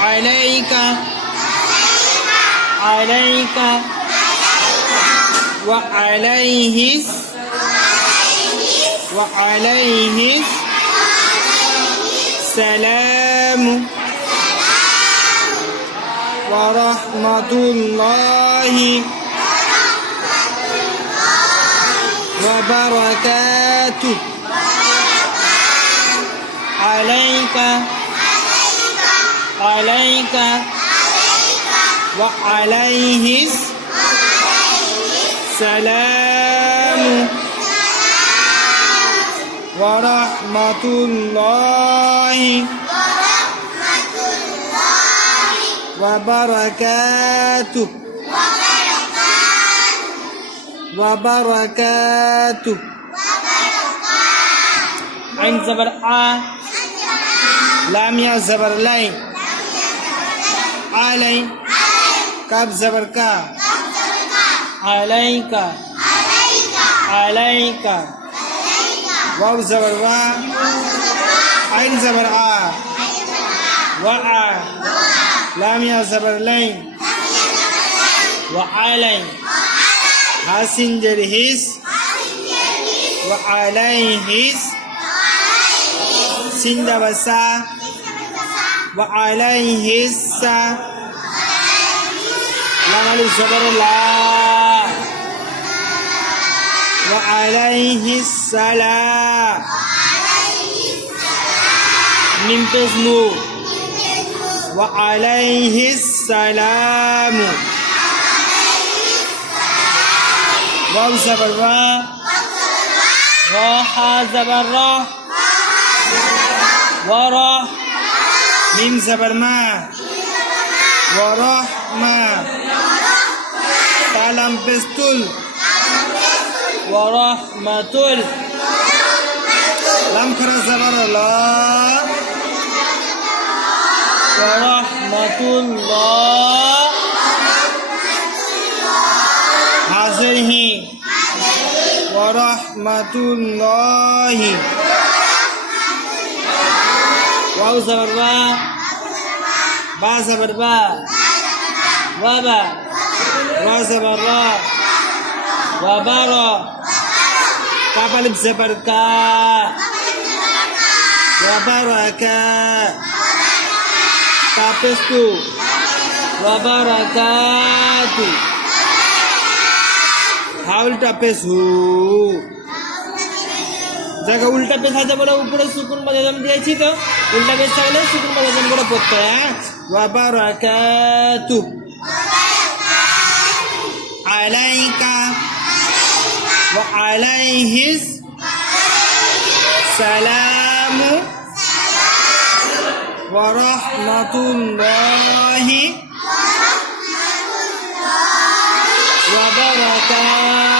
عليك عليك وعليه وعليه السلام ورحمة الله وبركاته عليك عليك وعليه السلام ورحمة الله وبركاته وبركاته عين زبر آ لام يا زبر لي علي كاف زبر كا عليك عليك واو زبر وا عين زبر آ وآ لام يا زبر لي وعلي حاسنجر هيس وعليه سندبسا وعليه السا لام الف زبر لا وعليه السلام ميم بس نو وعليه السلام واو زبر وا راحة زبر را ورا ميم زبر ما ورحمة تالم بستول ورحمة لام خرا زبر الله ورحمة الله حاضر هي ورحمة الله واو زبر با با زبر با وبا را زبر را وبرا كاف الف زبر كا وبركا كافستو وبركاتو উল্টা পেশ হু জায়গা উল্টা পেশ আছে বলে উপরে সুকুন বাজাম দিয়েছি তো উল্টা পেশ থাকলে সুকুন বাজাম করে পড়তে হয় হ্যাঁ ওয়া বারাকাতু আলাইকা ওয়া আলাইহিস সালাম ওয়া রাহমাতুল্লাহি وبركاته